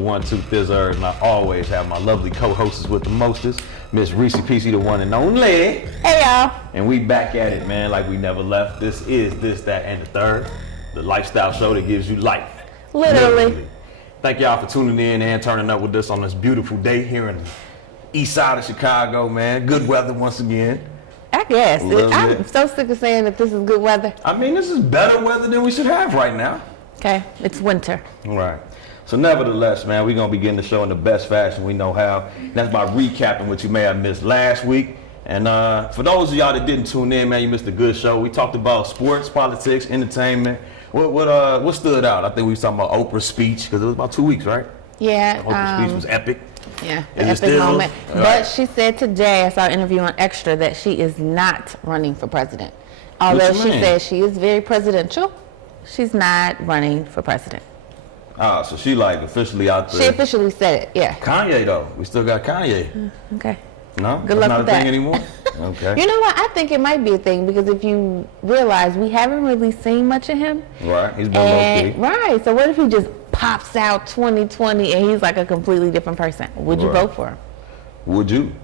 One, two, thizzer, and I always have my lovely co-hostess with the mostest, Miss Reese Peasy, the one and only. Hey y'all. And we back at it, man, like we never left. This is This, That, and the Third, the lifestyle show that gives you life. Literally. Thank y'all for tuning in and turning up with us on this beautiful day here in the east side of Chicago, man. Good weather once again. I guess. I'm so sick of saying that this is good weather. I mean, this is better weather than we should have right now. Okay, it's winter. All right. So nevertheless, man, we're going to begin the show in the best fashion we know how. That's by recapping what you may have missed last week. And for those of y'all that didn't tune in, man, you missed a good show. We talked about sports, politics, entertainment. What stood out? I think we was talking about Oprah's speech, because it was about 2 weeks, right? Yeah. Oprah's speech was epic. Yeah, Is epic moment. Right. But she said today, I saw an interview on Extra, that she is not running for president. Although she says she is very presidential, she's not running for president. Ah, so she like officially out there. She officially said it, yeah. Kanye though, we still got Kanye. Okay. No, Good luck not with a that. thing anymore. Okay. You know what? I think it might be a thing, because if you realize we haven't really seen much of him. Right, he's been low key. Right, so what if he just pops out 2020 and he's like a completely different person? Would you vote for him? Would you?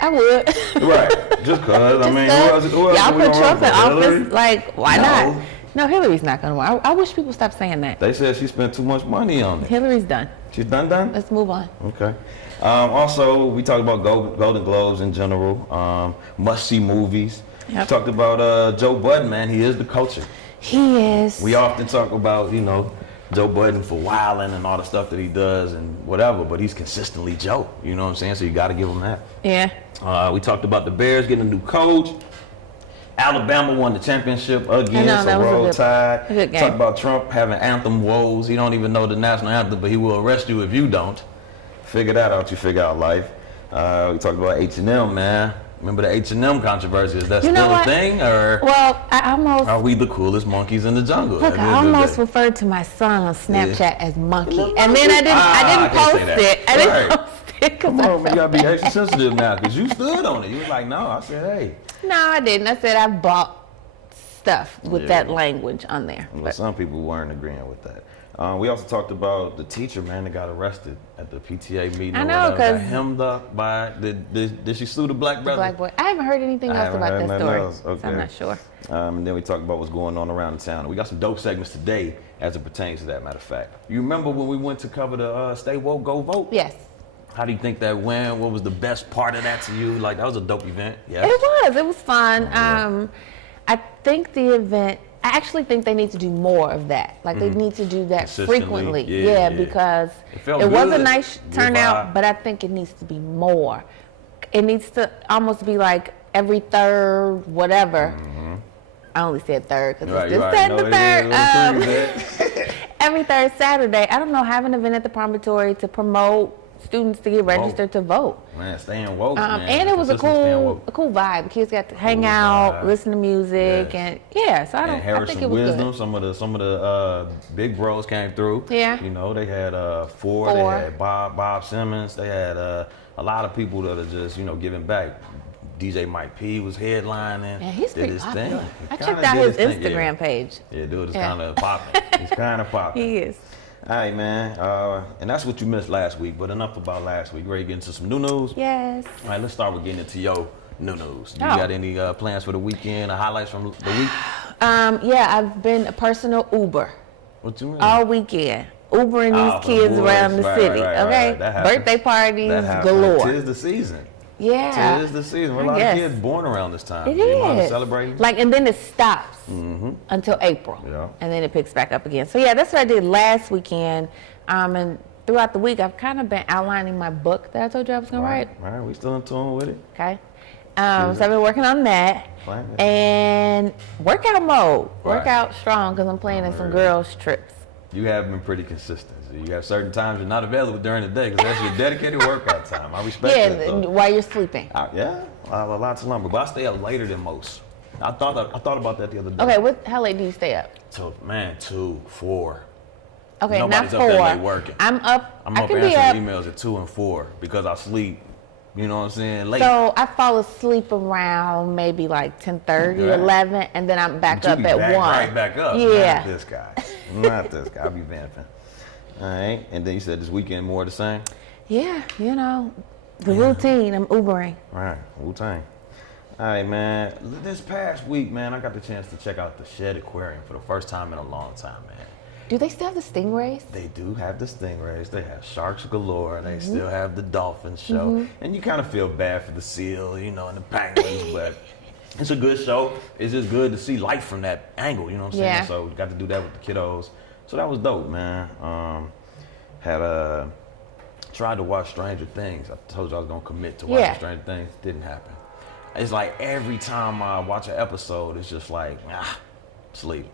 I would. Right, just cause. I mean, who else y'all we put gonna Trump in run for? Hillary? office, like, why No. not? No, Hillary's not going to win. I wish people stopped saying that. They said she spent too much money on it. Hillary's done. She's done? Let's move on. Okay. Also, we talked about Golden Globes in general, must-see movies. Yep. We talked about Joe Budden, man. He is the culture. He is. We often talk about, Joe Budden for wilding and all the stuff that he does and whatever, but he's consistently Joe. You know what I'm saying? So you got to give him that. Yeah. We talked about the Bears getting a new coach. Alabama won the championship again, so roll tide. Good game. Talk about Trump having anthem woes. He don't even know the national anthem, but he will arrest you if you don't. Figure that out, you figure out life. We talked about H&M, man. Remember the H&M controversy? Is that still a thing, or well, I almost are we the coolest monkeys in the jungle? look. I almost referred to my son on Snapchat as Monkey, and then I didn't post it. I didn't post it Come on, you gotta be extra sensitive now, because you stood on it. You was like, no. I said, hey. No, I didn't. I said I bought stuff with that language on there. Well, some people weren't agreeing with that. We also talked about the teacher, man, that got arrested at the PTA meeting. I know, because hemmed up by did she sue the black brother? The black boy. I haven't heard anything else about that story. Okay. So I'm not sure. And then we talked about what's going on around the town. We got some dope segments today as it pertains to that, matter of fact. You remember when we went to cover the Stay Woke, Go Vote? Yes. How do you think that went? What was the best part of that to you? Like, that was a dope event. Yeah. It was fun. I think the event, I actually think they need to do more of that. Like, they need to do that frequently. Yeah, because it was a nice turnout, but I think it needs to be more. It needs to almost be like every third, whatever. I only said third because it's just said the third. Every third Saturday, I don't know, have an event at the Promontory to promote students to get registered to vote. Man, staying woke, man. And it was a cool vibe. Kids got to hang out, listen to music, and so I think it was Wisdom. good. Some of the big bros came through. Yeah. They had Ford, they had Bob Simmons, they had a lot of people that are just giving back. DJ Mike P was headlining. Yeah, he's pretty popular. Thing. I checked out his Instagram page. Yeah, dude is kind of popping. He's kind of popping. He is. All right, man. And that's what you missed last week, but enough about last week. Ready to get into some new news? Yes. All right, let's start with getting into your new news. You got any plans for the weekend or highlights from the week? Yeah, I've been a personal Uber. What you mean? All weekend. Ubering these kids around the city. Okay? Birthday parties galore. Tis the season. Yeah. Tis the season. Well, a lot of kids born around this time. It is. Celebrating? Like, and then it stops until April. Yeah. And then it picks back up again. So yeah, that's what I did last weekend. And throughout the week, I've kind of been outlining my book that I told you I was going to write. All right, we still in tune with it. Okay. So I've been working on that. And workout mode. Workout strong, because I'm playing in some girls' trips. You have been pretty consistent. So you have certain times you're not available during the day, because that's your dedicated workout time. I respect that, though. While you're sleeping. Yeah, I have a lot to lumber, but I stay up later than most. I thought about that the other day. Okay, how late do you stay up? So, 2, 4. Okay, Nobody's not 4. Up that late working. I'm up answering emails at 2 and 4 because I sleep. You know what I'm saying? Late. So I fall asleep around maybe like 10:30, 11, and then I'm back up at 1. Right back up. Yeah. Not this guy. Not this guy. I be vamping. All right. And then you said this weekend more of the same? Yeah, you know, the routine. I'm Ubering. All right, Wu-Tang. All right, man. This past week, man, I got the chance to check out the Shedd Aquarium for the first time in a long time, man. Do they still have the stingrays? They do have the stingrays. They have sharks galore. They still have the dolphin show. And you kind of feel bad for the seal, you know, and the penguins, but it's a good show. It's just good to see life from that angle, you know what I'm saying? So got to do that with the kiddos. So that was dope, man. Tried to watch Stranger Things. I told you I was going to commit to watching Stranger Things. Didn't happen. It's like every time I watch an episode, it's just like, sleep.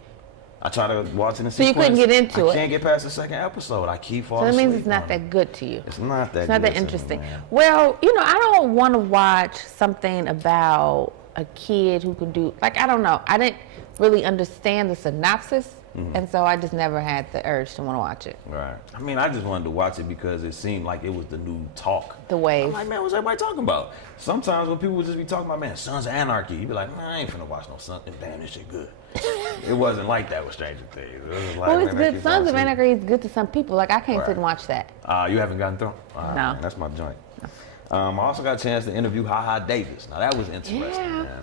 I try to watch it in sequence. So you couldn't get into it? I can't get past the second episode. I keep falling asleep. So that means it's not that good to you. It's not that good. It's not that interesting. Well, you know, I don't want to watch something about a kid who can do, like, I don't know. I didn't really understand the synopsis. And so I just never had the urge to want to watch it. Right. I mean, I just wanted to watch it because it seemed like it was the new talk. The wave. I'm like, man, what's everybody talking about? Sometimes when people would just be talking about, man, Sons of Anarchy, you'd be like, man, I ain't finna watch no Sons. Damn, this shit good. It wasn't like that with Stranger Things. It was like, well, it's good. Sons of Anarchy is good to some people. Like, I can't sit and watch that. You haven't gotten through? No. Man, that's my joint. I also got a chance to interview HaHa Davis. Now, that was interesting, man.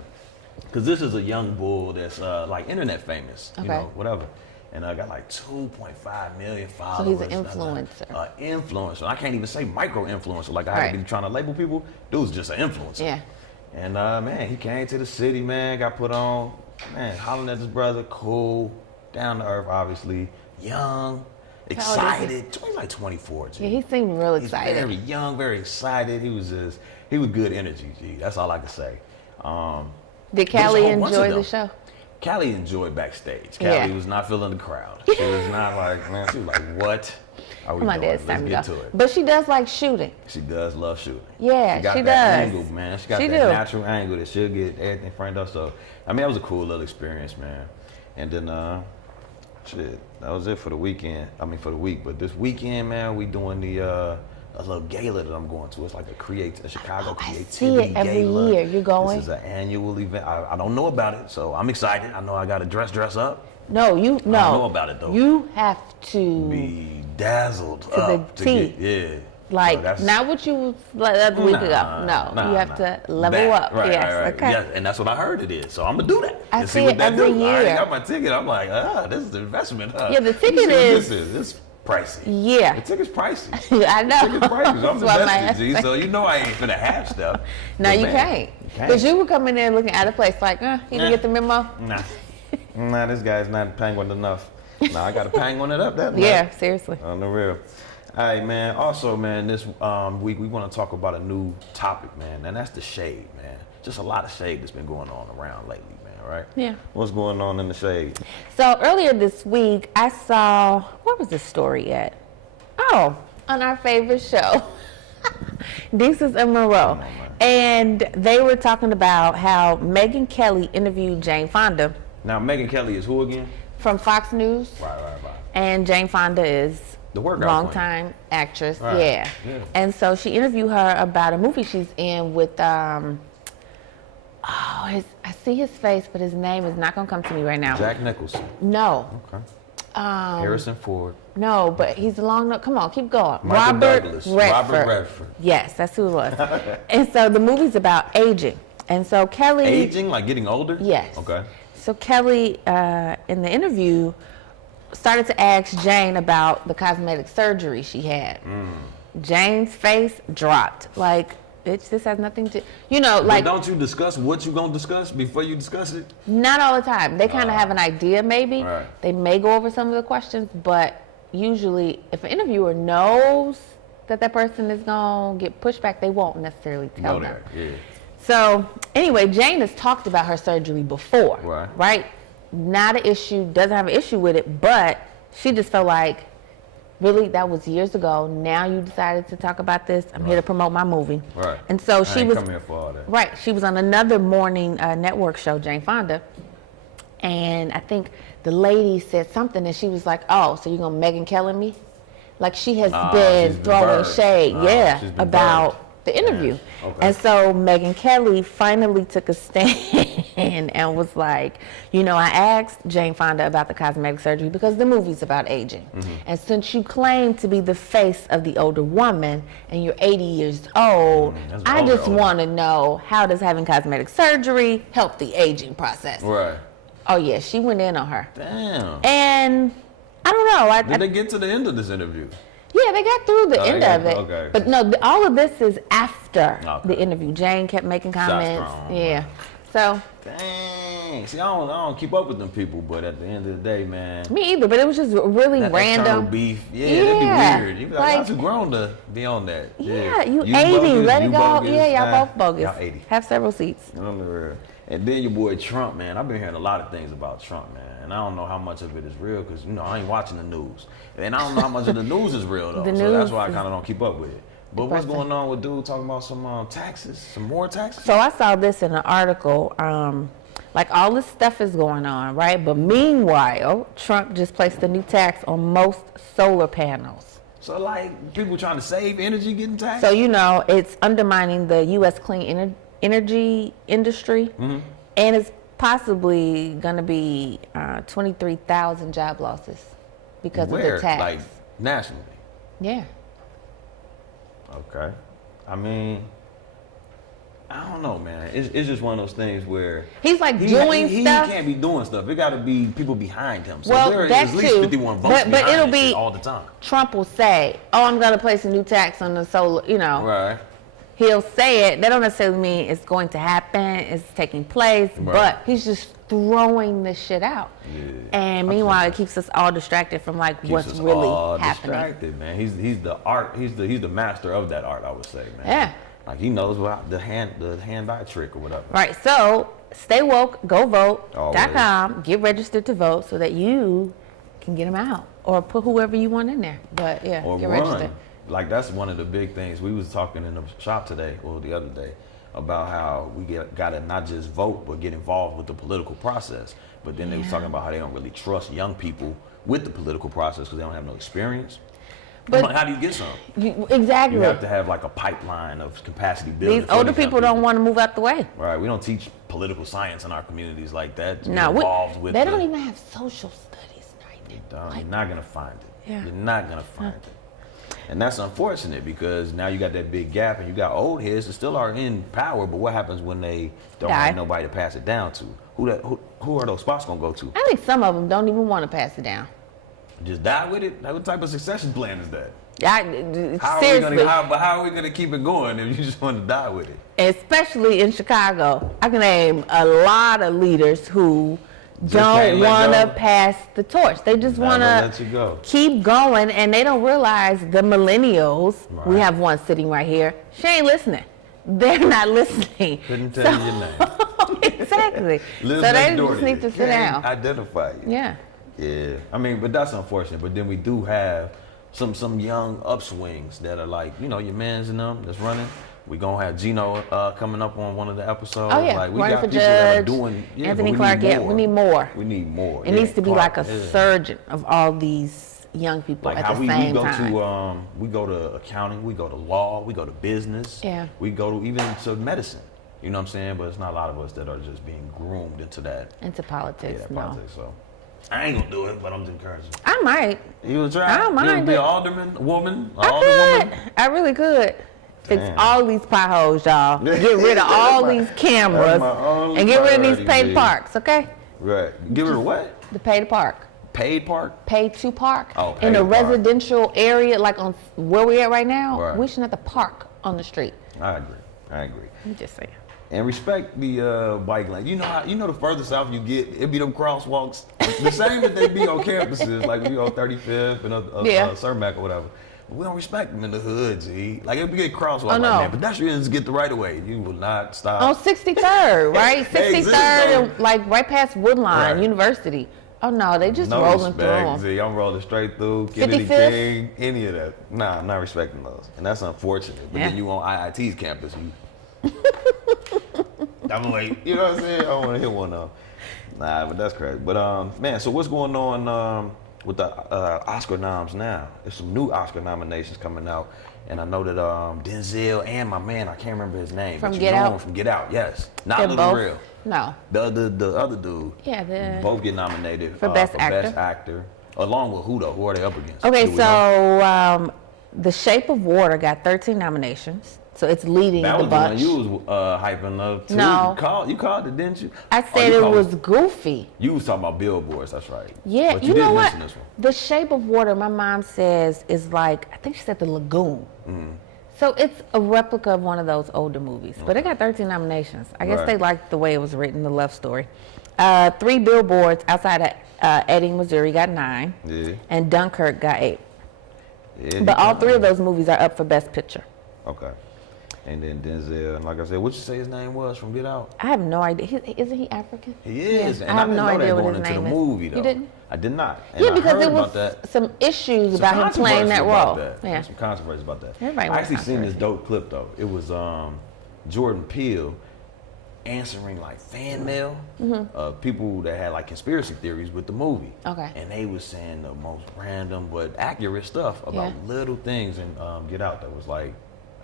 Because this is a young bull that's like internet famous, you know, whatever. And I got like 2.5 million followers. So he's an influencer. Influencer. I can't even say micro-influencer like I had to be trying to label people. Dude's just an influencer. Yeah. And man, he came to the city, man, got put on, man, hollering at his brother, cool, down to earth, obviously, young, excited. He's like 24, G. Yeah, he seemed real excited. He's very young, very excited. He was good energy, G. That's all I can say. Did Callie enjoy the show? Callie enjoyed backstage. Callie was not feeling the crowd. She was not like, man, she was like, what are we doing? Let's get to it. But she does like shooting. She does love shooting. Yeah, she got that angle, man. She got that natural angle that she'll get everything framed up. So, I mean, that was a cool little experience, man. And then, that was it for the weekend. I mean, for the week. But this weekend, man, we doing a little gala that I'm going to. It's like a Chicago Creativity I see it every Gala. year. You're going? This is an annual event. I don't know about it, so I'm excited. I know I got to dress up. No, I don't know about it, though. You have to be dazzled to up the T. Yeah. Like, not what you was like a week ago. No, you have to level up. Right, yes, right. okay. Yeah, and that's what I heard it is. So I'm gonna do that. I see it every year. I ain't got my ticket. I'm like, this is an investment. Yeah, the ticket is. It's pricey. Yeah. The ticket's pricey. I know. The ticket's pricey. I'm invested, G. So you know I ain't finna have stuff. No, you can't. Because you would come in there looking out of place, like, you didn't get the memo. Nah, this guy's not penguin enough. Nah, I got to penguin it up that night. Yeah, seriously. On the real. All right, man. Also, man, this week we want to talk about a new topic, man, and that's the shade, man. Just a lot of shade that's been going on around lately, man, right? Yeah. What's going on in the shade? So earlier this week, I saw, where was this story at? Oh, on our favorite show, Desus and Monroe. And they were talking about how Megyn Kelly interviewed Jane Fonda. Now, Megyn Kelly is who again? From Fox News. Right. And Jane Fonda is the workout longtime actress. Right. Yeah. And so she interviewed her about a movie she's in with, I see his face, but his name is not going to come to me right now. Jack Nicholson. No. Okay. Harrison Ford. No, but he's long. Come on, keep going. Robert Redford. Yes, that's who it was. And so the movie's about aging. And so Kelly. Aging, like getting older? Yes. Okay. So Kelly, in the interview, started to ask Jane about the cosmetic surgery she had. Jane's face dropped. Like, bitch, this has nothing to, like. But don't you discuss what you gonna discuss before you discuss it? Not all the time. They kind of have an idea, maybe. Right. They may go over some of the questions, but usually, if an interviewer knows that person is gonna get pushback, they won't necessarily tell them. Yeah. So anyway, Jane has talked about her surgery before, right? Not an issue, doesn't have an issue with it, but she just felt like, really, that was years ago. Now you decided to talk about this. I'm here to promote my movie. Right. And so she was come here for all that. Right. She was on another morning network show, Jane Fonda, and I think the lady said something, and she was like, "Oh, so you're gonna Megyn Kelly me?" Like she has been throwing shade, about the interview. Okay. And so Megyn Kelly finally took a stand and was like, you know, I asked Jane Fonda about the cosmetic surgery because the movie's about aging. And since you claim to be the face of the older woman and you're 80 years old, I just want to know, how does having cosmetic surgery help the aging process? Right. Oh, yeah, she went in on her. Damn. And I don't know. Did they get to the end of this interview? Yeah, they got through the end of it. Okay. But no, all of this is after the interview. Jane kept making comments. Yeah. So. Dang. See, I don't keep up with them people, but at the end of the day, man. Me either, but it was just really random. Beef. Yeah, that'd be weird. You'd be like, y'all too grown to be on that. Yeah, you 80. Bogus, let it go. Bogus. Yeah, y'all both bogus. Y'all 80. Have several seats. And then your boy Trump, man. I've been hearing a lot of things about Trump, man. And I don't know how much of it is real because, you know, I ain't watching the news. And I don't know how much of the news is real, though. So that's why I kind of don't keep up with it. But what's going on with dude talking about some taxes, some more taxes? So I saw this in an article. Like all this stuff is going on, right? But meanwhile, Trump just placed a new tax on most solar panels. So like people trying to save energy getting taxed? So, you know, it's undermining the U.S. clean energy industry. And it's possibly going to be 23,000 job losses because of the tax. Like nationally? Yeah. Okay. I mean, I don't know, man. It's just one of those things where he's like doing stuff. He can't be doing stuff. It got to be people behind him. So well, there is that's at least 51 votes but it'll be all the time. Trump will say, "Oh, I'm going to place a new tax on the solar," you know. Right. He'll say it. That don't necessarily mean it's going to happen. It's taking place, but he's just throwing this shit out. Yeah. And meanwhile, it keeps us all distracted from like what's really happening. Distracted, man. He's the art. He's the master of that art. I would say, man. Yeah. Like he knows what the hand-eye trick or whatever. Right. So stay woke. Go vote.com. Get registered to vote so that you can get them out or put whoever you want in there. But yeah, or get run. registered. Like that's one of the big things. We was talking in the shop today, or the other day, about how we got to not just vote, but get involved with the political process. But then they was talking about how they don't really trust young people with the political process because they don't have no experience. But how do you get some? Exactly. You have to have like a pipeline of capacity building. These older people don't want to move out the way. Right. We don't teach political science in our communities like that. No, they don't even have social studies right now. You're not gonna find it. Yeah. You're not gonna find it. And that's unfortunate because now you got that big gap and you got old heads that still are in power, but what happens when they don't have nobody to pass it down to? Who are those spots gonna go to? I think some of them don't even want to pass it down. Just die with it? Like, what type of succession plan is that? Seriously. How are we gonna keep it going if you just want to die with it? Especially in Chicago. I can name a lot of leaders who don't want to pass the torch. They just want to keep going, and they don't realize the millennials. Right. We have one sitting right here. She ain't listening. They're not listening. Couldn't tell you your name. Exactly. So they just need to sit down. Identify you. Yeah. Yeah. I mean, but that's unfortunate. But then we do have some young upswings that are like, you know, your mans and them that's running. We're going to have Gino coming up on one of the episodes. Oh, yeah. Like, we running got for people judge, that are doing, Anthony Clark. Yeah, we need more. We need more. It needs to be like a surgeon of all these young people like at how the same time. We go to accounting, we go to law, we go to business. Yeah. We go to even to medicine. You know what I'm saying? But it's not a lot of us that are just being groomed into that. Into politics, no. Politics, so. I ain't gonna do it, but I'm just encouraging. I might. You would try? I don't mind. You would be an alderman, a woman, I really could. Fix all these potholes, y'all. Get rid of all these cameras and get rid of these paid parks, okay? Right. Get rid of what? The paid park. Paid park? Paid to park. Oh, in a residential area, like on where we at right now, we shouldn't have to park on the street. I agree. I'm just saying. And respect the bike lane. You know the further south you get, it be them crosswalks. The same that they be on campuses, like we on 35th and Cermak or whatever. We don't respect them in the hood, G. Like if we get crosswalks like that, pedestrians get the right of way. You will not stop. On 63rd, right? 63rd and like right past Woodline University. Oh no, they just rolling through them. Z. I'm rolling straight through. Kennedy King, any of that. Nah, I'm not respecting those. And that's unfortunate. But then you on IIT's campus, I'm like, you know what I'm saying? I don't want to hit one though. Nah, but that's crazy. But man, so what's going on with the Oscar noms now? There's some new Oscar nominations coming out, And I know that Denzel and my man, I can't remember his name. From but Get you know Out? him from Get Out, yes. Not They're Little both, Real. No. The other dude. Yeah, both get nominated for Best Actor. Along with who though? Who are they up against? Okay, so The Shape of Water got 13 nominations. So it's leading the bunch. That was the one you was hyping up too. No. You called it, didn't you? I said it was goofy. You was talking about billboards, that's right. Yeah, but you know did what? mention this one. The Shape of Water, my mom says, is like, I think she said The Lagoon. So it's a replica of one of those older movies. But it got 13 nominations. I guess they liked the way it was written, the love story. 3 billboards outside of Ebbing, Missouri got 9. Yeah. And Dunkirk got 8. Yeah, but all 3 of those movies are up for Best Picture. Okay. And then Denzel, and like I said, what you say his name was from Get Out? I have no idea. Isn't he African? He is. Yeah. And I have no idea what his into name the is. movie, though. You didn't? I did not. And Yeah, I because heard there about was that. some issues about him playing that role. Yeah. Some controversy about that. Everybody I wants actually seen this controversy. dope clip though. It was Jordan Peele answering like fan mail of people that had like conspiracy theories with the movie. Okay. And they was saying the most random but accurate stuff about little things in Get Out that was like,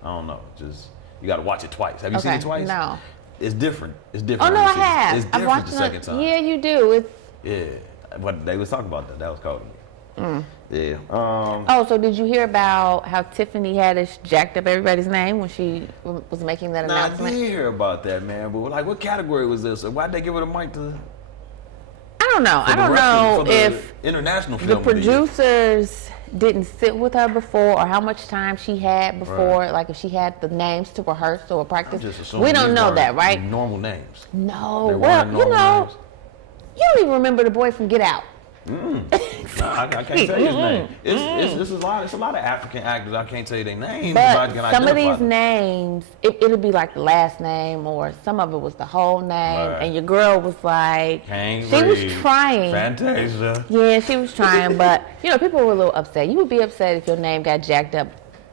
I don't know, just you got to watch it twice. Have you seen it twice? No. It's different. It's different. Oh no, when I you see it. have. It's I've different watched the second time. Yeah, you do. It's. Yeah, but they was talking about that. That was cold. Yeah. Oh, so did you hear about how Tiffany Haddish jacked up everybody's name when she was making that Nah, I announcement? did hear about that, man. But like, what category was this? Why'd they give her the mic to? I don't know. I don't know if international the film producers didn't sit with her before, or how much time she had before, like if she had the names to rehearse or practice. We don't know that, right? Normal names. No. Well, you know, you don't even remember the boy from Get Out. Nah, I can't tell you his name. It's a lot of African actors. I can't tell you their names. But I some of these names, it'll be like the last name, or some of it was the whole name. Right. And your girl was like, she was trying. Fantasia. Yeah, she was trying, but you know, people were a little upset. You would be upset if your name got jacked up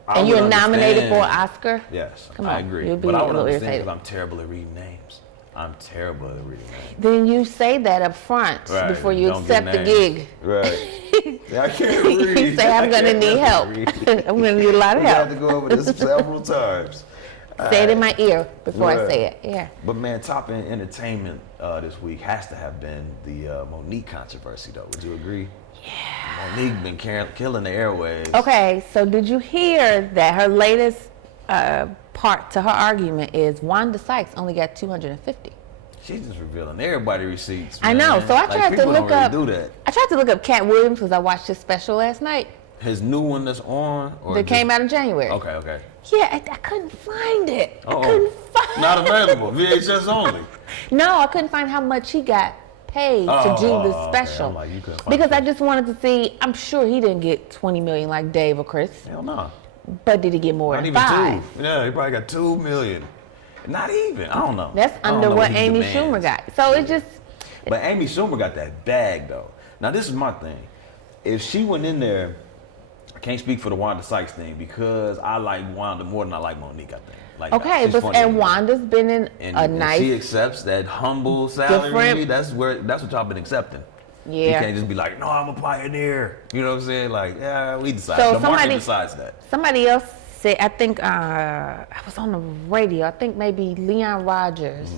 and you were nominated for an Oscar. Yes, Come on, I agree. you'd be But I a would little understand irritated. because I'm terrible at reading names. I'm terrible at reading names. Then you say that up front before you Don't get accept the names. gig. Right. Yeah, I can't read. You say, I'm going to need help. I'm going to need a lot of I help. have to go over this several times. Say it in my ear before I say it. Yeah. But man, top in entertainment this week has to have been the Monique controversy, though. Would you agree? Yeah. Monique been killing the airwaves. Okay, so did you hear that her latest part to her argument is Wanda Sykes only got 250? She's just revealing everybody receipts. I know. So I tried to look up. Do that. I tried to look up Cat Williams because I watched his special last night. His new one that's on, or that came out in January. Okay. Yeah, I couldn't find it. Uh-oh. I couldn't find Not it. available. VHS only. No, I couldn't find how much he got paid to do the special. I'm like, you couldn't find because it. I just wanted to see. I'm sure he didn't get 20 million like Dave or Chris. Hell no. But did he get more Not than even 5? 2. Yeah, he probably got 2 million. Not even. I don't know. That's I don't under know what he Amy demands. Schumer got. So it just. But Amy Schumer got that bag though. Now this is my thing. If she went in there, I can't speak for the Wanda Sykes thing because I like Wanda more than I like Monique. I think. Like, Okay, she's but funny. and Wanda's been in And a if nice. she accepts that humble salary. That's what y'all been accepting. Yeah. You can't just be like, no, I'm a pioneer. You know what I'm saying? Like, yeah, we decide. So The market decides that. Somebody else said, I think I was on the radio. I think maybe Leon Rogers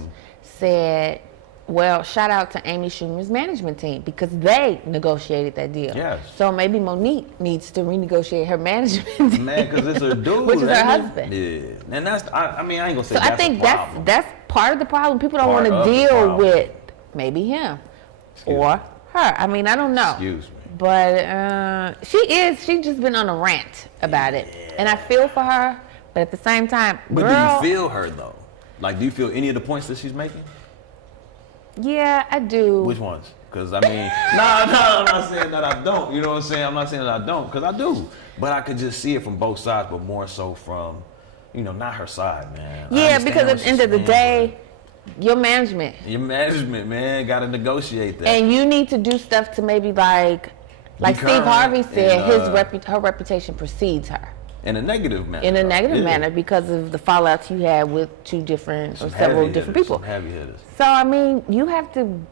said, well, shout out to Amy Schumer's management team because they negotiated that deal. Yes. So maybe Monique needs to renegotiate her management team. Man, because it's her dude, which is her ain't it? husband. Yeah, and that's I mean I ain't gonna say. So that's I think a problem. that's part of the problem. People don't Part want of to the deal problem. with maybe him or her. I mean, I don't know. Excuse me. But she's just been on a rant about it. And I feel for her, but at the same time, But girl. do you feel her though? Like, do you feel any of the points that she's making? Yeah, I do. Which ones? Because I mean, no, I'm not saying that I don't. You know what I'm saying? I'm not saying that I don't, because I do. But I could just see it from both sides, but more so from, not her side, man. Yeah, because at the end of the day, your management, man, got to negotiate that. and you need to do stuff to maybe like Steve current Harvey said, and, her reputation precedes her. In a negative manner. In a negative Yeah. manner because of the fallout you had with several different people. Some heavy hitters. So I mean, you have to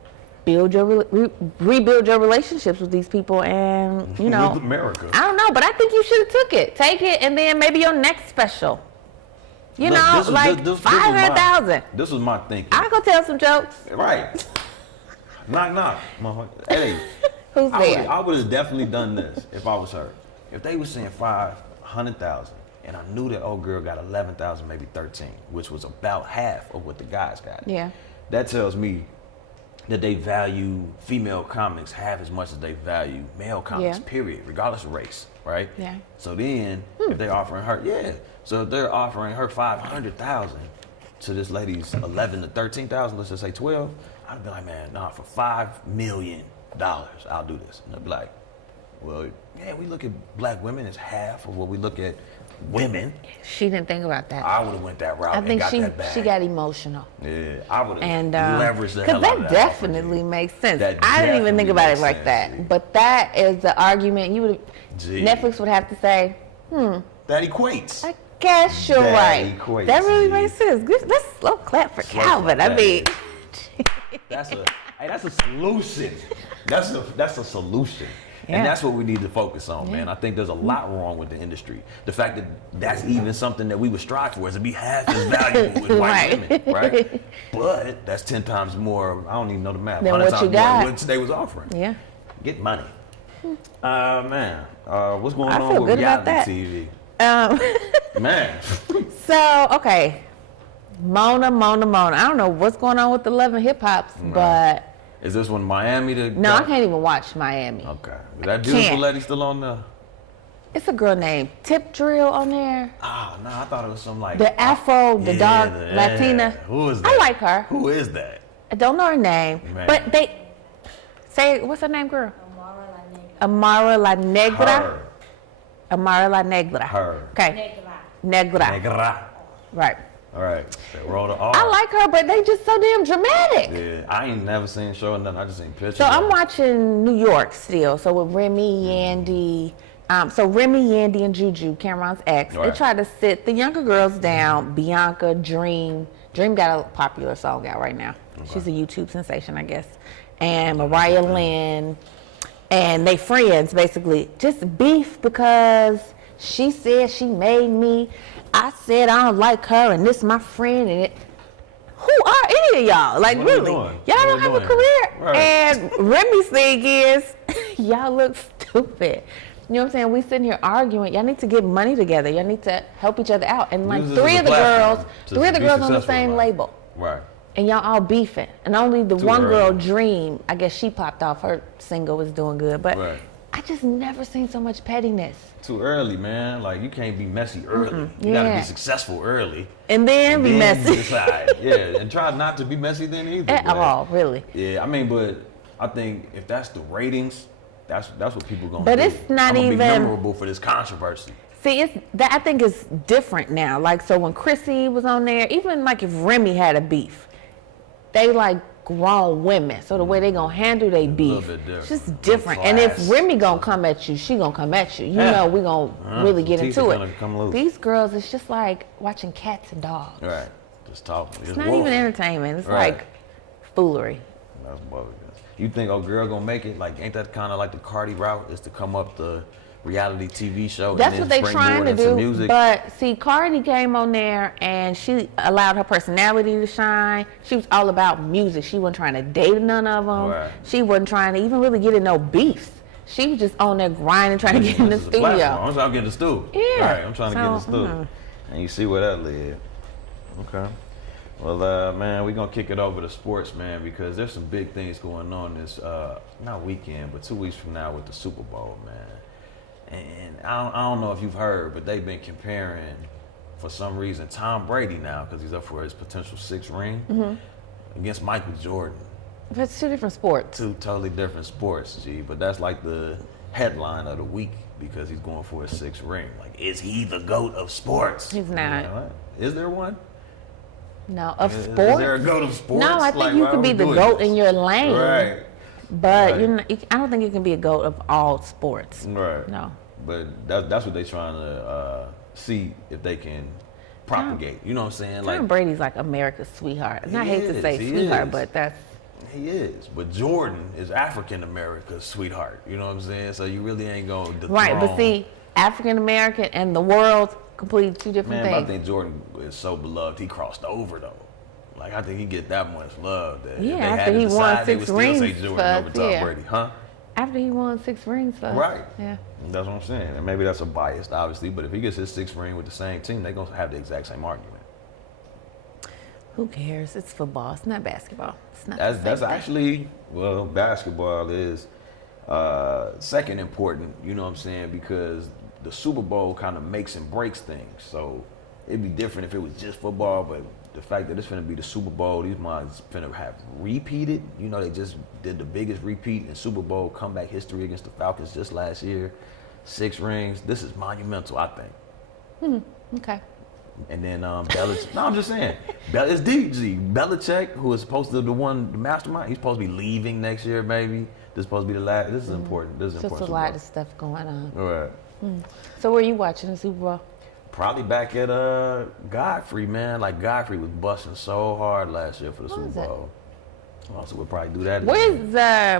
rebuild your relationships with these people, and with America. I don't know, but I think you should have took it. Take it, and then maybe your next special. Look, $500,000. This was my thinking. I go tell some jokes. Right. Knock. Hey. Who's there? I would have definitely done this if I was her. If they were saying 500,000, and I knew that old girl got 11,000, maybe 13, which was about half of what the guys got. Yeah. That tells me that they value female comics half as much as they value male comics, period, regardless of race, right? Yeah. So then, if they're offering her, so if they're offering her 500,000 to this lady's 11 to 13,000, let's just say 12, I'd be like, man, nah, for $5 million, I'll do this. And they'd be like, well, yeah, we look at black women as half of what we look at women. She didn't think about that. I would have went that route. I think that bag. she got emotional. Yeah, I would have leveraged the hell out of that. Because that definitely makes sense. I didn't even think about it like that. But that is the argument. Netflix would have to say, that equates. I guess you're right. Equates, that really makes sense. Let's slow clap for Calvin. I mean, that's a solution. That's a solution. Yeah. And that's what we need to focus on, man. I think there's a lot wrong with the industry. The fact that that's even something that we would strive for is to be half as valuable with white women, right? But that's 10 times more, I don't even know the math, than 100 what times you got. more what they was offering. Yeah. Get money. Man, what's going I on feel with good about reality that. TV? Man. So, okay. Mona. I don't know what's going on with the Love and Hip Hops, but... Is this one Miami? No, I can't even watch Miami. Okay. Is that beautiful lady still on there? It's a girl named Tip Drill on there. Oh, no, I thought it was some like... The Afro, the dark Latina. Who is that? I like her. Who is that? I don't know her name. Man. But they... Say, what's her name, girl? Amara La Negra. Her. Amara La Negra. Her. Okay. Negra. Right. All right. Roll the R. I like her, but they just so damn dramatic. Yeah, I ain't never seen show or nothing. I just seen pictures. So I'm watching New York still. So with Remy, Yandy. So Remy, Yandy, and Juju, Cameron's ex, they tried to sit the younger girls down. Bianca, Dream. Dream got a popular song out right now. Okay. She's a YouTube sensation, I guess. And Mariah Lynn. And they friends, basically. Just beef because she said she made me. I said I don't like her, and this is my friend. And who are any of y'all? Like, really? Y'all don't have a career? Right. And Remy's thing is, y'all look stupid. You know what I'm saying? We sitting here arguing. Y'all need to get money together. Y'all need to help each other out. And like three of the girls on the same label. Right. And y'all all beefing. And only the one girl, Dream, I guess she popped off. Her single was doing good. But I just never seen so much pettiness. Too early, man. Like, you can't be messy early. You gotta be successful early. And then be messy. Decide. And try not to be messy then either. At all, really. Yeah, I mean, but I think if that's the ratings, that's what people gonna do. But it's not even be memorable for this controversy. See, I think it's different now. Like, so when Chrissy was on there, even like if Remy had a beef, they like grown women, so the way they gonna handle their beef, it's just different. And if Remy gonna come at you, she gonna come at you. You know, we gonna really get into it. These girls, it's just like watching cats and dogs. Right, just talking. It's not even entertainment. It's like foolery. That's bogus. You think, oh, girl gonna make it? Like, ain't that kind of like the Cardi route? Is to come up the reality TV show. That's and what they trying to do. Music. But see, Cardi came on there and she allowed her personality to shine. She was all about music. She wasn't trying to date none of them. Right. She wasn't trying to even really get in no beefs. She was just on there grinding, trying to get in the studio. I'm trying to get in the studio. Yeah. Right, I'm trying to get in the studio. And you see where that led. Okay. Well, man, we're going to kick it over to sports, man, because there's some big things going on this, not weekend, but 2 weeks from now with the Super Bowl, man. And I don't know if you've heard, but they've been comparing, for some reason, Tom Brady now, because he's up for his potential 6th ring, against Michael Jordan. But it's two different sports. Two totally different sports, G. But that's like the headline of the week because he's going for his 6th ring. Like, is he the GOAT of sports? He's not. Is there one? No, of sports? Is there a GOAT of sports? No, I think you can be the GOAT in your lane. Right. But I don't think you can be a GOAT of all sports. Right. No. But that's what they're trying to see if they can propagate. You know what I'm saying? Tom Brady's like America's sweetheart. And I hate to say sweetheart, but that's... He is, but Jordan is African America's sweetheart. You know what I'm saying? So you really ain't gonna dethrone. Right, but see, African American and the world, completely two different things. I think Jordan is so beloved. He crossed over though. Like I think he get that much love. That yeah, if they after had to he decide, won they would 6 still rings say Jordan over Tom Brady, huh? After he won 6 rings for us. Right. Yeah. That's what I'm saying. And maybe that's a bias, obviously, but if he gets his 6th ring with the same team, they're gonna have the exact same argument. Who cares? It's football. It's not basketball. It's not. That's actually, well, basketball is second important. You know what I'm saying? Because the Super Bowl kind of makes and breaks things. So it'd be different if it was just football, but the fact that it's finna be the Super Bowl, these minds finna have repeated. You know, they just did the biggest repeat in Super Bowl comeback history against the Falcons just last year. 6 rings. This is monumental, I think. Okay. And then Belichick. No, I'm just saying. It's DG. Belichick, who is supposed to be the mastermind, he's supposed to be leaving next year, maybe. This is supposed to be the last. This is important. This is important. Just a lot of stuff going on. All right. So where are you watching the Super Bowl? Probably back at Godfrey, man. Like Godfrey was busting so hard last year for the Super Bowl. So we'll probably do that.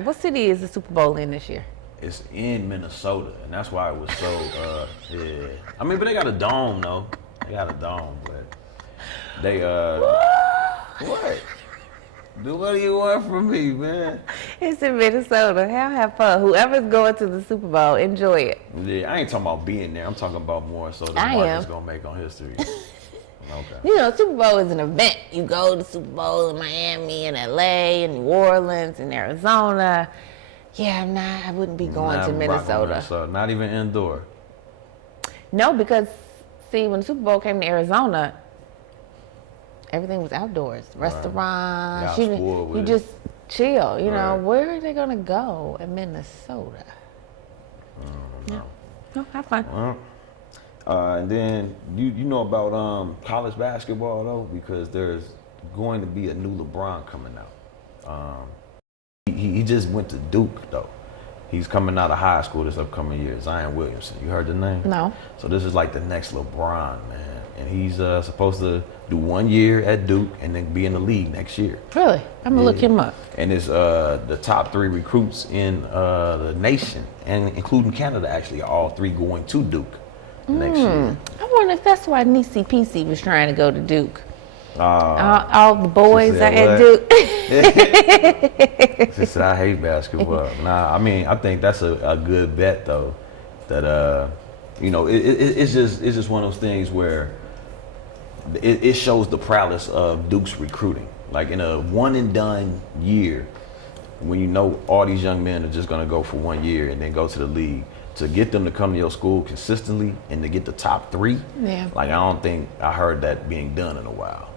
What city is the Super Bowl in this year? It's in Minnesota, and that's why it was so. Yeah. I mean, but they got a dome though. They got a dome, but they what? What do you want from me, man? It's in Minnesota. Have fun. Whoever's going to the Super Bowl, enjoy it. Yeah, I ain't talking about being there. I'm talking about more so the market's gonna make on history. Okay. You know, Super Bowl is an event. You go to Super Bowl in Miami and LA and New Orleans and Arizona. Yeah, I wouldn't be going to Minnesota. Not even indoor. No, because see, when the Super Bowl came to Arizona, everything was outdoors. Restaurants. You just chill. You know, where are they gonna go in Minnesota? No. No, have fun. And then you know about college basketball though, because there's going to be a new LeBron coming out. He just went to Duke though. He's coming out of high school this upcoming year. Zion Williamson. You heard the name? No. So this is like the next LeBron, man. And he's supposed to do 1 year at Duke and then be in the league next year. Really? I'm gonna look him up. And it's the top 3 recruits in the nation, and including Canada actually, are all 3 going to Duke next year. I wonder if that's why Niecy Peasy was trying to go to Duke. All the boys are at Duke. She said, I hate basketball. Nah, I mean, I think that's a good bet though. That you know, it's just one of those things where it shows the prowess of Duke's recruiting. Like in a one and done year, when you know all these young men are just gonna go for 1 year and then go to the league, to get them to come to your school consistently and to get the top 3, like I don't think I heard that being done in a while.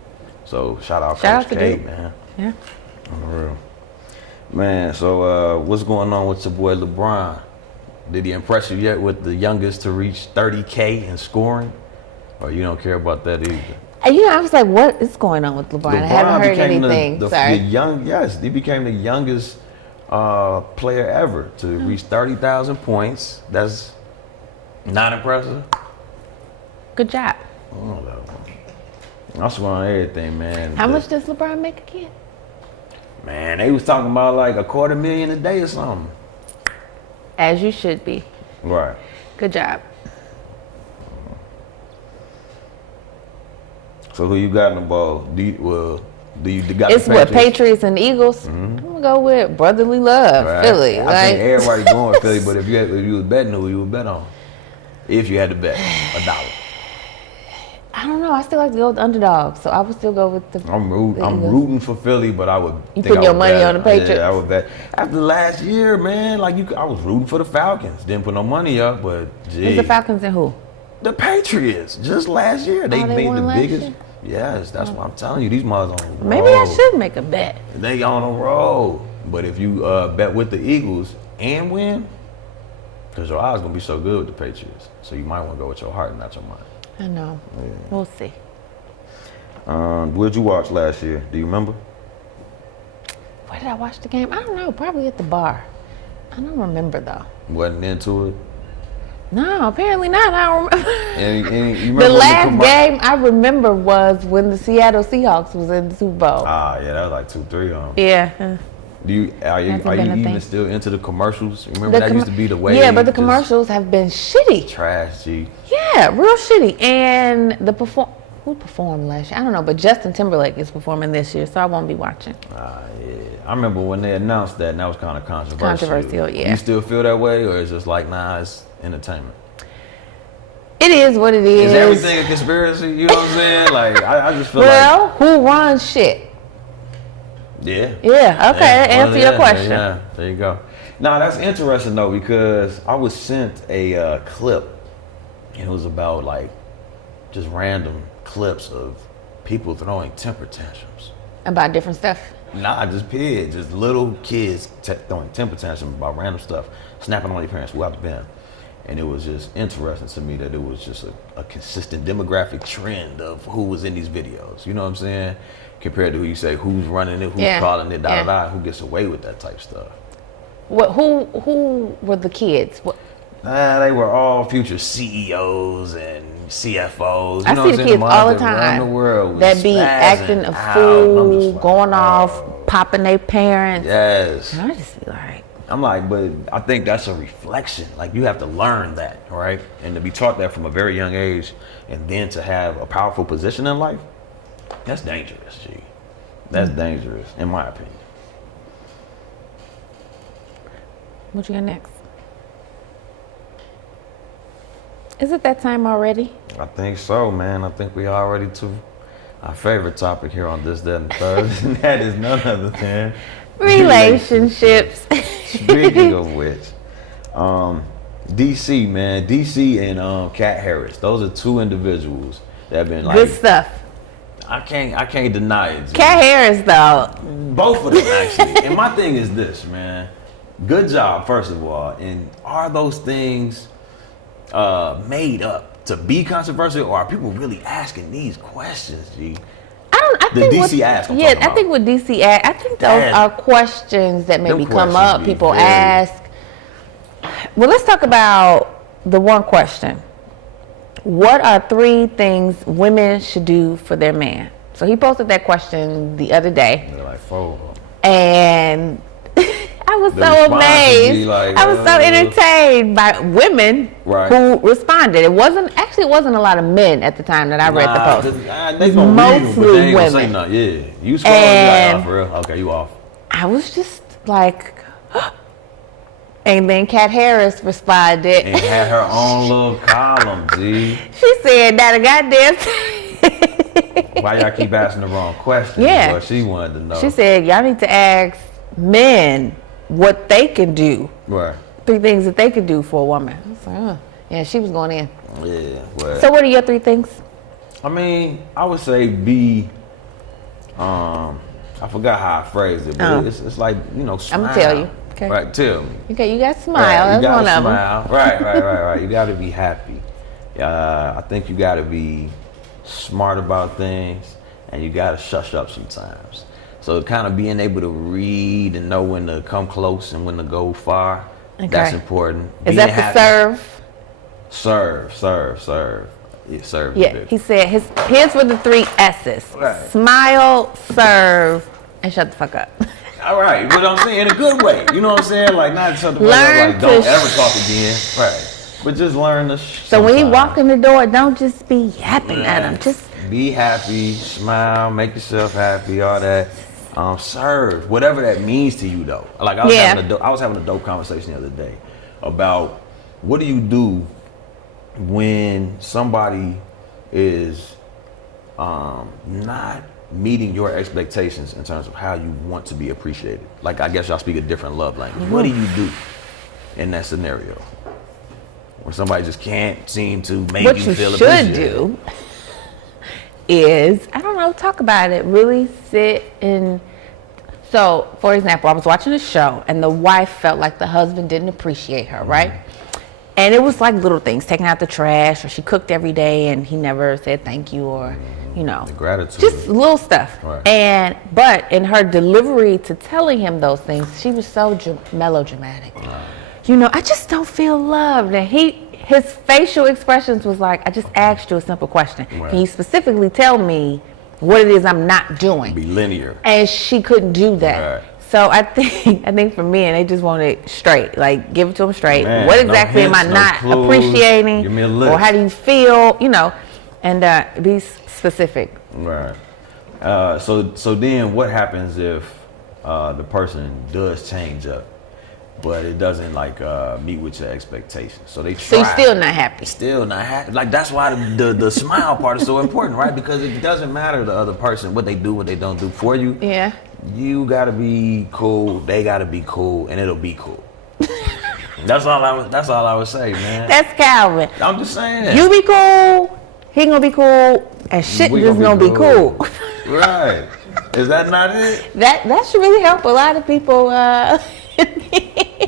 So shout out Coach K, man. Yeah. On the real. Man, so what's going on with your boy LeBron? Did he impress you yet with the youngest to reach 30K in scoring? Or you don't care about that either? You know, I was like, what is going on with LeBron? I haven't heard anything. He became the youngest player ever to reach 30,000 points. That's not impressive. Good job. I swear on everything, man. How much does LeBron make again? Man, they was talking about like $250,000 a day or something. As you should be. Right. Good job. So who you got in the ball? Do you got it's the what, Patriots and Eagles? I'm gonna go with brotherly love, Philly. I think everybody going Philly, but if you was betting, who you would bet on? If you had to bet $1. I don't know. I still like to go with the underdog, so I would still go with the. I'm rooting for Philly, but I would. You put your money on the Patriots? Yeah, I would bet. After last year, man, I was rooting for the Falcons. Didn't put no money up, but gee. Is the Falcons and who? The Patriots. Just last year, they made the biggest. Year? Yes, that's what I'm telling you. These mothers on the road. Maybe I should make a bet. They on the road, but if you bet with the Eagles and win, because your odds gonna be so good with the Patriots, so you might want to go with your heart and not your mind. I know. Yeah. We'll see. Where'd you watch last year? Do you remember? Where did I watch the game? I don't know. Probably at the bar. I don't remember though. Wasn't into it? No, apparently not. I don't remember. And you remember the last game I remember was when the Seattle Seahawks was in the Super Bowl. Ah, yeah, that was like 2-3 on them. Yeah. Are you even still into the commercials? Remember that used to be the way. Yeah, but the commercials have been shitty. Trash, G. Yeah, real shitty. And who performed last year? I don't know, but Justin Timberlake is performing this year, so I won't be watching. Yeah. I remember when they announced that, and that was kind of controversial. Controversial, yeah. You still feel that way, or is it just like, nah, it's entertainment? It is what it is. Is everything a conspiracy? You know what I'm saying? Like, I just feel well, who runs shit? Yeah. Yeah, okay, answer your question. Yeah, there you go. Now, that's interesting, though, because I was sent a clip, and it was about, like, just random clips of people throwing temper tantrums. About different stuff? Nah, just kids, just little kids throwing temper tantrums about random stuff, snapping on their parents, who I've been. And it was just interesting to me that it was just a consistent demographic trend of who was in these videos. You know what I'm saying? Compared to who you say, who's running it, who's calling it, who gets away with that type stuff. Who were the kids? They were all future CEOs and CFOs. I see the kids all the time the world that be acting a fool, going off, popping their parents. Yes. And I just be like, I'm like, but I think that's a reflection. Like, you have to learn that, right? And to be taught that from a very young age, and then to have a powerful position in life, that's dangerous, G. That's dangerous, in my opinion. What you got next? Is it that time already? I think so, man. I think we already to our favorite topic here on This, That, and the Third, and that is none other than relationships. Speaking of which, DC, man, DC and Kat Harris, those are two individuals that have been like good stuff. I can't deny it. Kat Harris, though. Both of them, actually. And my thing is this, man. Good job, first of all. And are those things made up to be controversial, or are people really asking these questions, G? I think what DC asked, I think those are questions that maybe come up. People ask. Well, let's talk about the one question. What are 3 things women should do for their man? So he posted that question the other day. They're like 4. And I was so amazed. Like, I was so entertained by women who responded. It wasn't a lot of men at the time that I read the post. They mostly women. Yeah, you scrolling like, for real? Okay, you off. I was just like, and then Kat Harris responded and had her own little column. G. She said that a goddamn. Why y'all keep asking the wrong questions? Yeah, what she wanted to know. She said y'all need to ask men what they can do. Right. 3 things that they could do for a woman. I was like, yeah, she was going in. Yeah. Well, so what are your 3 things? I mean, I would say be. I forgot how I phrased it, but it's like, you know, smile. I'm gonna tell you. Okay. Right. Tell me. Okay, you got to smile. Right, that's one of them. Right. You got to be happy. I think you got to be smart about things, and you got to shush up sometimes. So kind of being able to read and know when to come close and when to go far, that's important. Is that the serve? Serve. Yeah, serve. Yeah, he said his were the 3 S's. Right. Smile, serve, and shut the fuck up. All right, but I'm saying in a good way. You know what I'm saying? Like, not shut the fuck up, like, don't ever talk again. Right. But just learn to So when you walk in the door, don't just be yapping at him. Just be happy, smile, make yourself happy, all that. Serve, whatever that means to you, though. Like, I was having a dope conversation the other day about what do you do when somebody is not meeting your expectations in terms of how you want to be appreciated. Like, I guess y'all speak a different love language. What do you do in that scenario where somebody just can't seem to make you feel appreciated? What you should do is, I don't know, talk about it. Really sit and... So, for example, I was watching a show and the wife felt like the husband didn't appreciate her, right? And it was like little things, taking out the trash, or she cooked every day and he never said thank you, or, you know, the gratitude. Just little stuff. Right. But in her delivery to telling him those things, she was so melodramatic. You know, I just don't feel loved. And his facial expressions was like, I just asked you a simple question. Right. Can you specifically tell me what it is I'm not doing? Be linear. And she couldn't do that. Right. So I think for men, they just want it straight. Like, give it to them straight. Man, what exactly am I not clues. appreciating? Give me a list. Or how do you feel? And be specific. Right. So then what happens if the person does change up, but it doesn't meet with your expectations? So they try. So you're still not happy. Still not happy. Like, that's why the smile part is so important, right? Because it doesn't matter the other person, what they do, what they don't do for you. Yeah. You gotta be cool. They gotta be cool, and it'll be cool. That's all I would say, man. That's Calvin. I'm just saying. You be cool. He gonna be cool, and shit just gonna be cool. Right. Is that not it? That should really help a lot of people.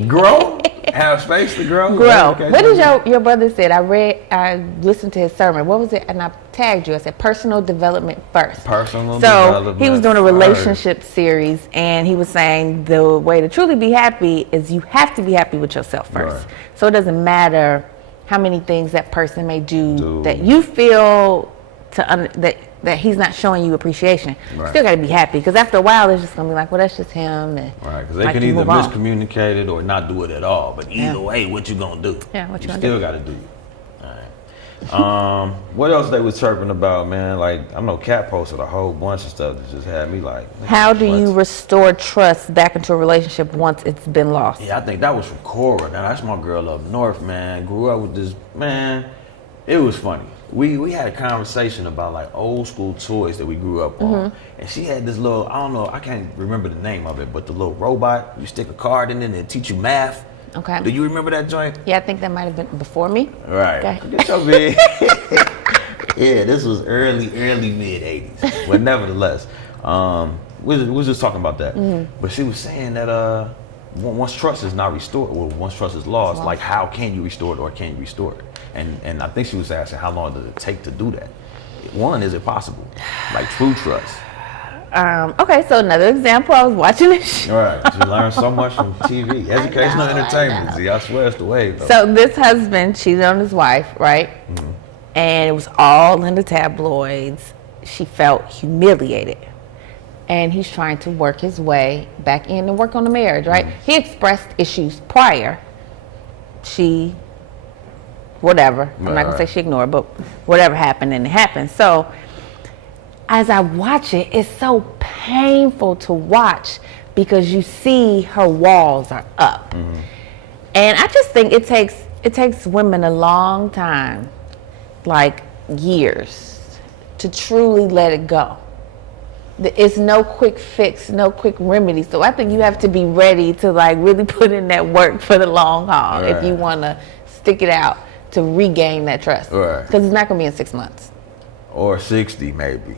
Grow. Have space to grow. Grow. What did your brother said? I listened to his sermon. What was it? And I tagged you. I said personal development first. Personal development. So he was doing a relationship series, and he was saying the way to truly be happy is you have to be happy with yourself first. Right. So it doesn't matter how many things that person may do that you feel that he's not showing you appreciation. Right. Still got to be happy, because after a while it's just gonna be like, well, that's just him. And right, because they can either miscommunicate it or not do it at all. But either way, what you gonna do? Yeah, what you gonna still do? Got to do it. All right. What else they was chirping about, man? Like, I know Kat posted a whole bunch of stuff that just had me like. How do you restore trust back into a relationship once it's been lost? Yeah, I think that was from Cora. Now, that's my girl up north, man. Grew up with this, man. It was funny. We had a conversation about like old school toys that we grew up on. And she had this little, I don't know, I can't remember the name of it, but the little robot, you stick a card in it and it teach you math. Okay. Do you remember that joint? Yeah, I think that might have been before me. Right. Okay. Get your big. Yeah, this was early mid 80s. But nevertheless, we was just talking about that. But she was saying that once trust is not restored, well, once trust is lost, like, how can you restore it, or can you restore it? And I think she was asking, how long does it take to do that? One, is it possible? Like true trust. Okay, so another example, I was watching this. All right, you learn so much from TV, educational entertainment. See, I swear it's the way, though. So this husband cheated on his wife, right? And it was all in the tabloids. She felt humiliated. And he's trying to work his way back in and work on the marriage, right? He expressed issues prior. She, whatever. I'm not gonna say she ignored, but whatever happened, and it happened. So as I watch it, it's so painful to watch, because you see her walls are up. And I just think it takes women a long time, like years, to truly let it go. It's no quick fix, no quick remedy. So I think you have to be ready to like really put in that work for the long haul if you want to stick it out to regain that trust. Because it's not going to be in 6 months. Or 60 maybe.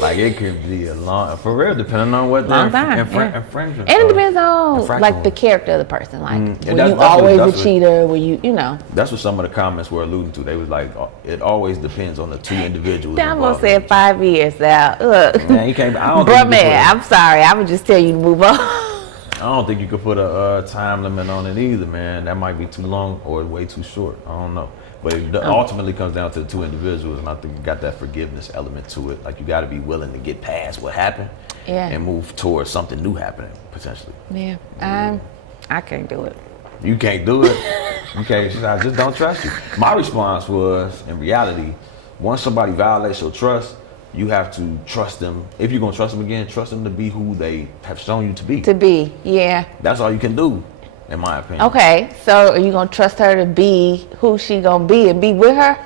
Like, it could be a long, for real, depending on what the infringement. And it depends on like the character of the person. Like, were you always a cheater? Were you know? That's what some of the comments were alluding to. They was like, it always depends on the two individuals. I'm gonna say 5 years now. Look, man, you can't. I'm sorry. I would just tell you to move on. I don't think you could put a time limit on it either, man. That might be too long or way too short. I don't know. But it ultimately comes down to the two individuals, and I think you got that forgiveness element to it. Like, you got to be willing to get past what happened and move towards something new happening, potentially. Yeah, I can't do it. You can't do it? You can't. I just don't trust you. My response was, in reality, once somebody violates your trust, you have to trust them. If you're going to trust them again, trust them to be who they have shown you to be. To be, yeah. That's all you can do, in my opinion. Okay, so are you gonna trust her to be who she gonna be and be with her?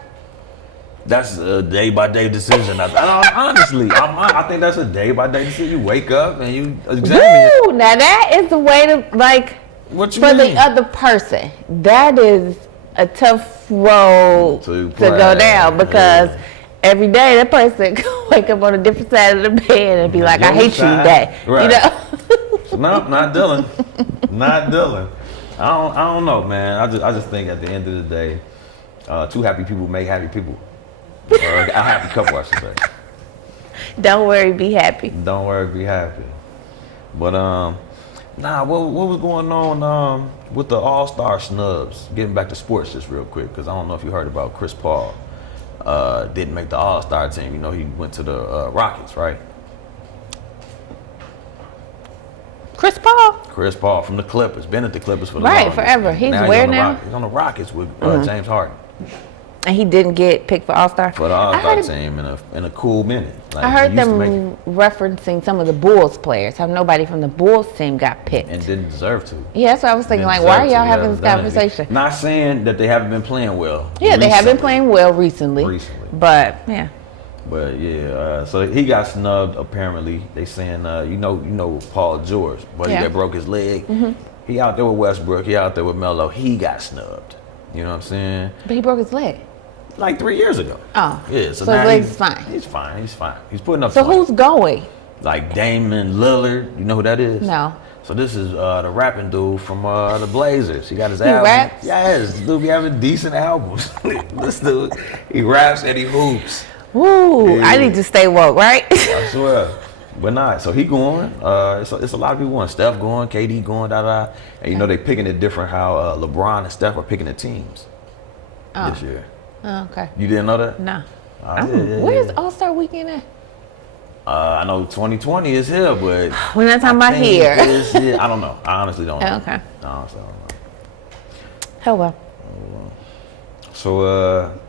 That's a day-by-day decision. Honestly, I think that's a day-by-day decision. You wake up and you examine it. Now that is the way to, like, what you for mean? the other person. That is a tough road to go down, because every day that person can wake up on a different side of the bed and be like, I hate you today. Right. You know? No, not Dylan. Not Dylan. I don't know, man. I just think at the end of the day, two happy people make happy people. Or a happy couple, I should say. Don't worry, be happy. Don't worry, be happy. But what was going on with the All-Star snubs? Getting back to sports just real quick, because I don't know if you heard about Chris Paul. Didn't make the All-Star team. You know, he went to the Rockets, right? Chris Paul. Chris Paul from the Clippers. Been at the Clippers for the right longest. Forever. He's now where now? He's on the Rockets with James Harden. And he didn't get picked for All-Star? For the All-Star team in a cool minute. Like, I heard them referencing some of the Bulls players. How nobody from the Bulls team got picked. And didn't deserve to. Yeah, so I was thinking, like, why are y'all having this conversation? Not saying that they haven't been playing well. Yeah, they have been playing well recently. But, yeah. But, yeah, so he got snubbed, apparently. They saying, you know Paul George, buddy that broke his leg. Mm-hmm. He out there with Westbrook. He out there with Melo. He got snubbed. You know what I'm saying? But he broke his leg. Like 3 years ago. Oh. Yeah, so his leg's fine. He's fine. He's putting up. So who's going? Like Damian Lillard. You know who that is? No. So this is the rapping dude from the Blazers. He got his album. He raps? Yes, this dude be having decent albums. This dude, he raps and he hoops. Woo, yeah. I need to stay woke, right? I swear. But not. So he going. It's a lot of people going. Steph going, KD going, And you know they picking it different how LeBron and Steph are picking the teams this year. Oh, okay. You didn't know that? No. Where's All-Star Weekend at? I know 2020 is here, but we're not talking about here. I don't know. I honestly don't know. Okay. I honestly don't know. Oh well. So,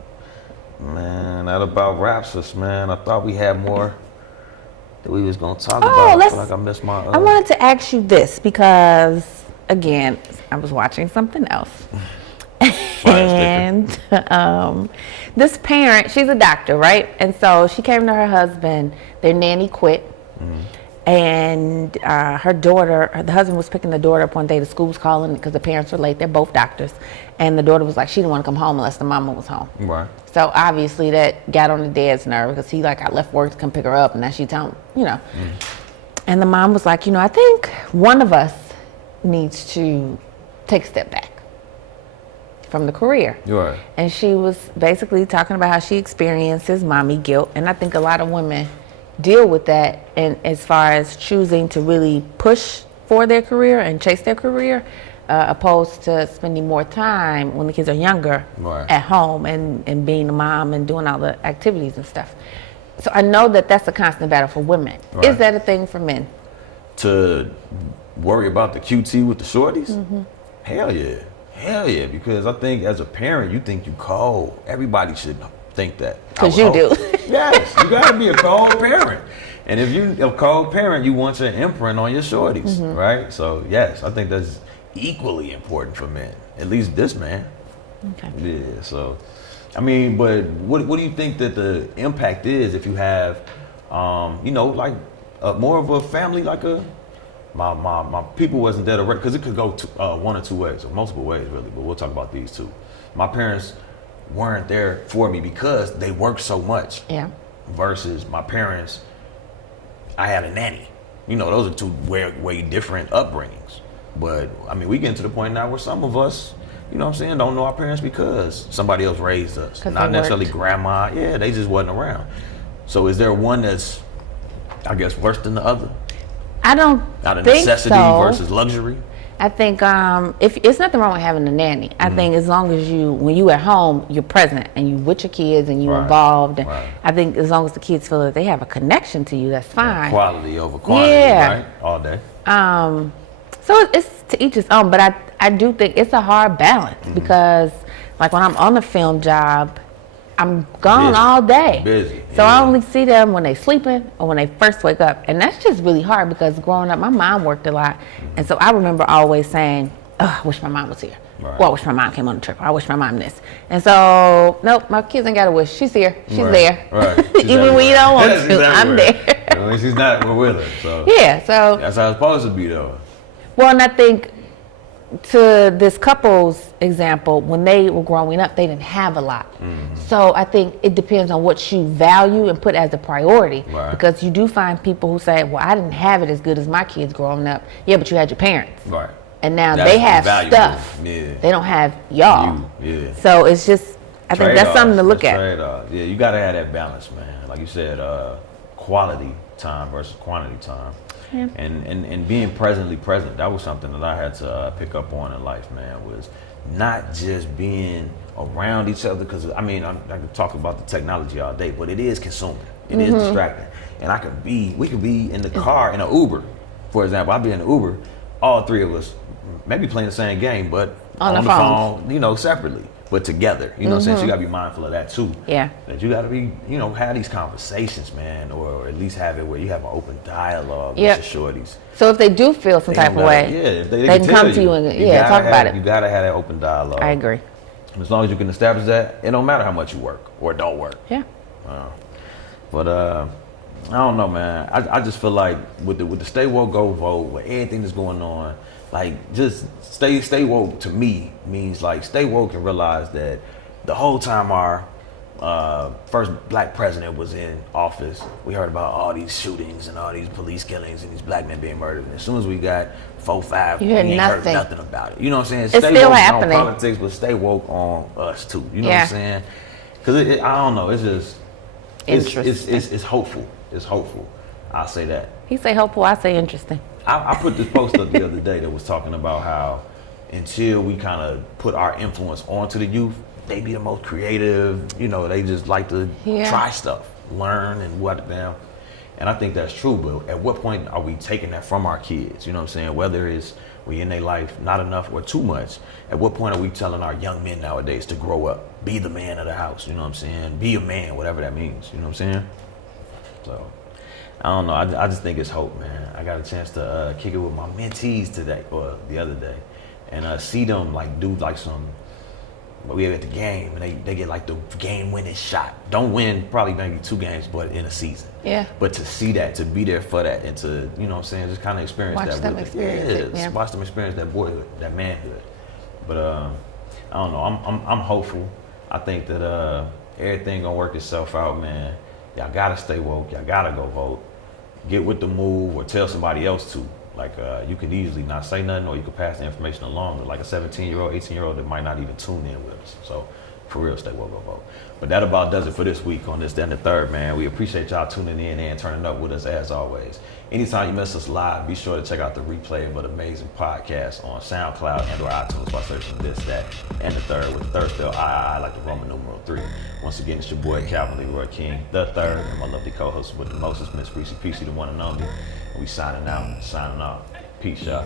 man, that about wraps us, man. I thought we had more that we was gonna talk about. I feel like I missed my. I wanted to ask you this because, again, I was watching something else. And this parent, she's a doctor, right? And so she came to her husband. Their nanny quit, and her daughter, the husband was picking the daughter up one day. The school was calling because the parents were late. They're both doctors, and the daughter was like, she didn't want to come home unless the mama was home. Right. So obviously that got on the dad's nerve because he I left work to come pick her up, and now she told him, And the mom was like, I think one of us needs to take a step back from the career. Right. And she was basically talking about how she experiences mommy guilt. And I think a lot of women deal with that, and as far as choosing to really push for their career and chase their career, opposed to spending more time when the kids are younger at home and being a mom and doing all the activities and stuff. So I know that that's a constant battle for women. Right. Is that a thing for men? To worry about the QT with the shorties? Mm-hmm. Hell yeah, because I think as a parent, you think you cold. Everybody should think that. Because you do. Yes, you gotta be a cold parent. And if you're a cold parent, you want your imprint on your shorties, right? So yes, I think that's equally important for men. At least this man. Okay. Yeah, so, I mean, but what do you think that the impact is if you have, more of a family, like my people wasn't there to, because it could go one or two ways, or multiple ways really, but we'll talk about these two. My parents weren't there for me because they worked so much. Yeah. Versus my parents, I had a nanny. Those are two way different upbringings. But I mean, we get to the point now where some of us, don't know our parents because somebody else raised us. Not necessarily grandma. Yeah, they just wasn't around. So is there one that's, I guess, worse than the other? I don't Out of think necessity so. versus luxury? I think if it's nothing wrong with having a nanny. I think as long as when you at home, you're present and you with your kids and you involved. And I think as long as the kids feel that they have a connection to you, that's fine. Yeah, quality over quantity, right? All day. So it's to each his own, but I do think it's a hard balance because like when I'm on the film job, I'm gone all day. Busy. So I only see them when they sleeping or when they first wake up. And that's just really hard because growing up, my mom worked a lot. And so I remember always saying, I wish my mom was here. Right. Well, I wish my mom came on the trip. Or I wish my mom this. And so, nope, my kids ain't got a wish. She's here. She's there. Right. Even when you don't want to, I'm there. When she's not, we're with her. So. Yeah, so. That's how it's supposed to be, though. Well, and I think to this couple's example, when they were growing up, they didn't have a lot. So I think it depends on what you value and put as a priority. Right. Because you do find people who say, well, I didn't have it as good as my kids growing up. Yeah, but you had your parents. Right. And now they have stuff. Yeah. They don't have y'all. Yeah. So it's just, I think that's something to look at. Yeah, you got to have that balance, man. Like you said, quality time versus quantity time. Yeah. And being presently present, that was something that I had to pick up on in life, man, was not just being around each other, because I mean, I could talk about the technology all day, but it is consuming. It is distracting. And we could be in the car in an Uber, for example, I'll be in the Uber, all three of us maybe playing the same game, but on the phone, separately, but together. You know what I'm saying? So you gotta be mindful of that too. Yeah. That you gotta be, have these conversations, man, or at least have it where you have an open dialogue with your shorties. So if they do feel some type of way, if they can come to you and talk about it. You gotta have that open dialogue. I agree. As long as you can establish that, it don't matter how much you work or don't work. Yeah. But I don't know, man. I just feel like with the stay woke, go vote, with everything that's going on, like just stay woke to me means like stay woke and realize that the whole time our first black president was in office, we heard about all these shootings and all these police killings and these black men being murdered. And as soon as we got 4-5, we ain't heard nothing about it. You know what I'm saying? It's stay still woke happening. On politics, but stay woke on us too. You know what I'm saying? Because I don't know. It's just it's hopeful. It's hopeful. I'll say that. He say hopeful. I say interesting. I put this post up the other day that was talking about how until we kind of put our influence onto the youth, they be the most creative. They just like to try stuff, learn, and what down. And I think that's true. But at what point are we taking that from our kids? You know what I'm saying? Whether it's we in their life not enough or too much. At what point are we telling our young men nowadays to grow up, be the man of the house? You know what I'm saying? Be a man, whatever that means. You know what I'm saying? So. I don't know. I just think it's hope, man. I got a chance to kick it with my mentees today or the other day, and see them like do like some. We were at the game and they get like the game-winning shot. Don't win probably maybe 2 games, but in a season. Yeah. But to see that, to be there for that, and to what I'm saying, just kind of experience watch that. Them experience it. Watch them experience that boyhood, that manhood. But I don't know. I'm hopeful. I think that everything gonna work itself out, man. Y'all gotta stay woke. Y'all gotta go vote. Get with the move or tell somebody else to. Like you could easily not say nothing, or you could pass the information along to like a 17-year-old, 18-year-old that might not even tune in with us. So for real, stay woke, go vote. But that about does it for this week on This, That, and the Third, man. We appreciate y'all tuning in and turning up with us as always. Anytime you miss us live, be sure to check out the replay of an amazing podcast on SoundCloud and or iTunes by searching This, That, and the Third with the third spell I like the Roman numeral 3. Once again, it's your boy Calvin Leroy King, the third, and my lovely co-host with the mostest, Miss Reese Peacey, the one and only. We signing out, signing off. Peace, y'all.